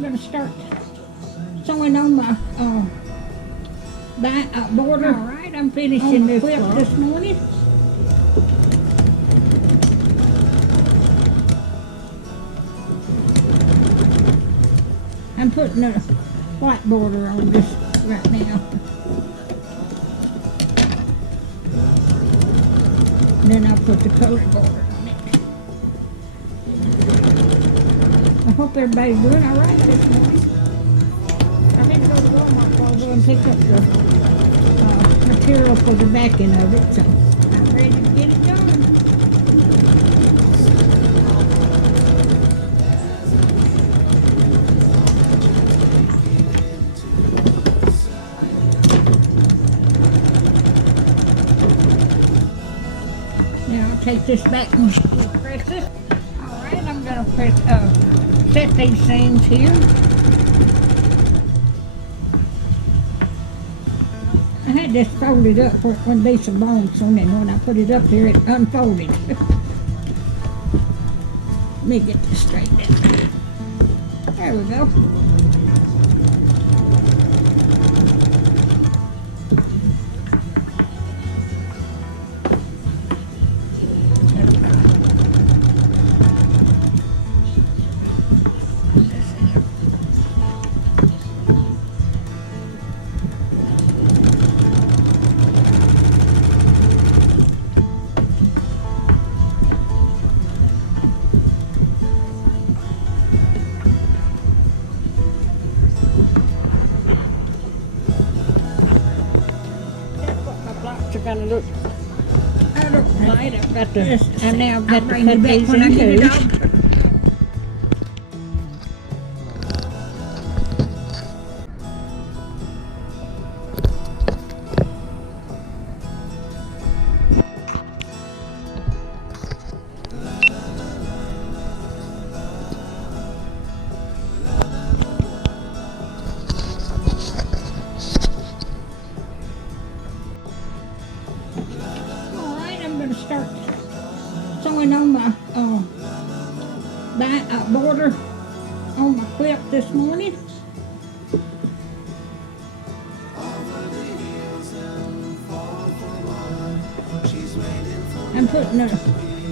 I'm going to start sewing on my border. All right, I'm finishing this quilt cloth this morning. I'm putting a white border on this right now. And then I'll put the colored border on it. I hope everybody's doing all right this morning. I had to go to Walmart so I'll go and pick up the material for the backing of it, so I'm ready to get it done. Now I'll take this back and press it. All right, I'm going to set these things here. I had this folded up for it wouldn't be so lonesome, and when I put it up here, it unfolded. Let me get this straightened out. There we go. Gonna look. I don't mind. I've got to. And now I've got to cut these when I get it all. Start sewing on my border on my quilt this morning. I'm putting a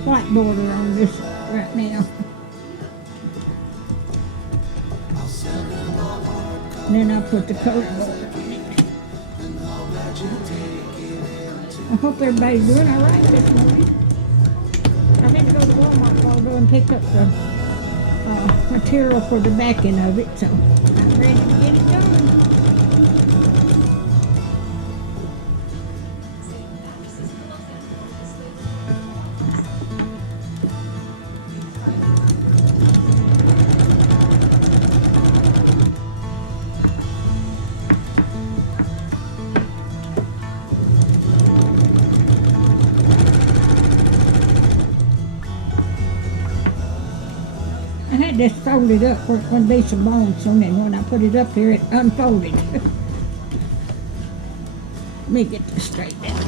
white border on this right now. And then I'll put the colored border on it. I hope everybody's doing all right this morning. I had to go to Walmart so I'll go and pick up the material for the backing of it, so I'm ready to get it done. I had this folded up for it wouldn't be so lonesome, and when I put it up here, it unfolded. Let me get this straightened out.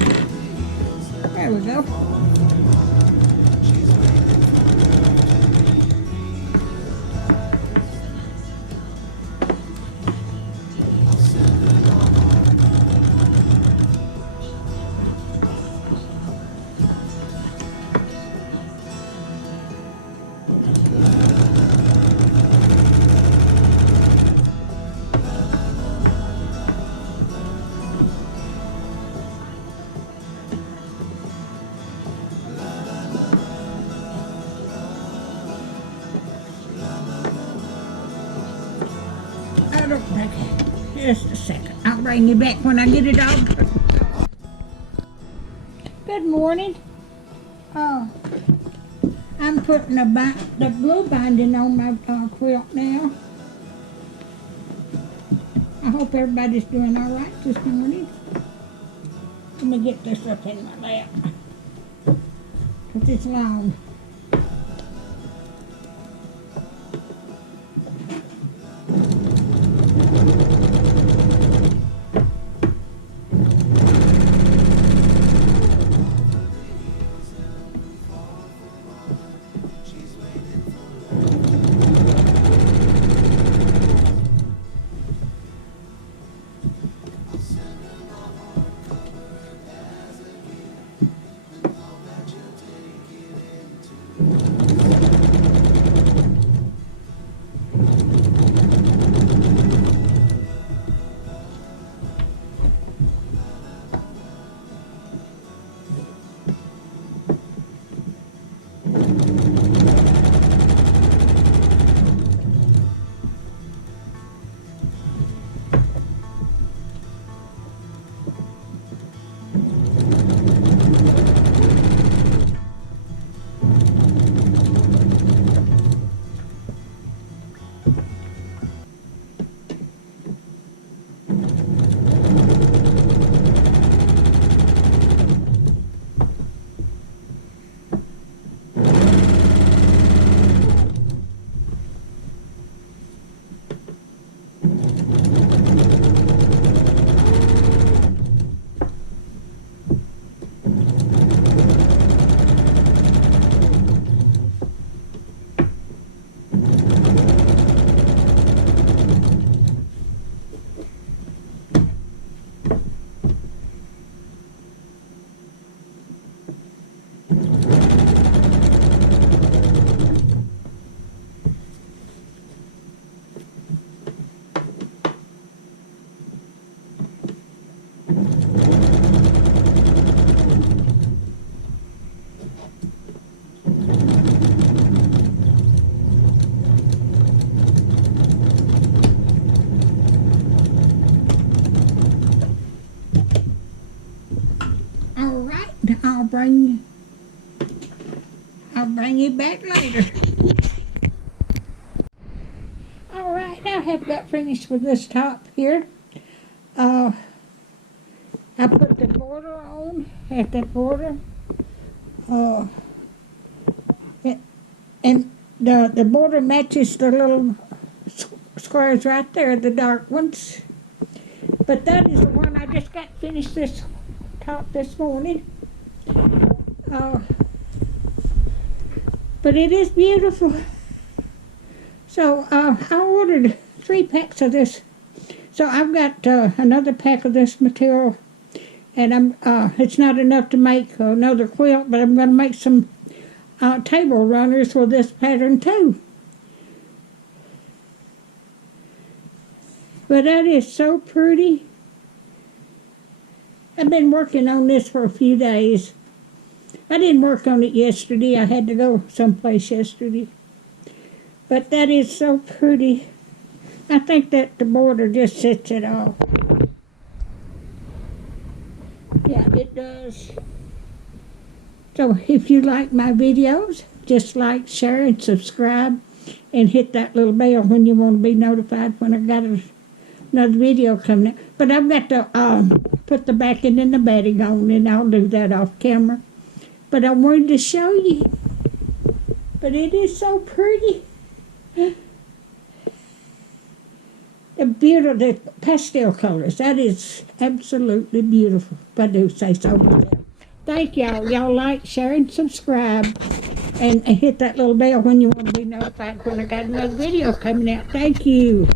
There we go. Just a second. I'll bring you back when I get it all. Good morning. I'm putting the blue binding on my quilt now. I hope everybody's doing all right this morning. Let me get this up in my lap, because it's long. bring you back later. All right, I have got finished with this top here. I put the border on at the border. And the border matches the little squares right there, the dark ones. But that is the one I just got finished this top this morning. But it is beautiful. So I ordered 3 packs of this. So I've got another pack of this material, and it's not enough to make another quilt, but I'm going to make some table runners for this pattern too. But that is so pretty. I've been working on this for a few days. I didn't work on it yesterday. I had to go someplace yesterday. But that is so pretty. I think that the border just sets it off. Yeah, it does. So if you like my videos, just like, share, and subscribe, and hit that little bell when you want to be notified when I got another video coming out. But I've got to put the backing and the batting on, and I'll do that off camera. But I wanted to show you. But it is so pretty. The pastel colors, that is absolutely beautiful, if I do say so myself. Thank y'all. Y'all like, share, and subscribe, and hit that little bell when you want to be notified when I got another video coming out. Thank you.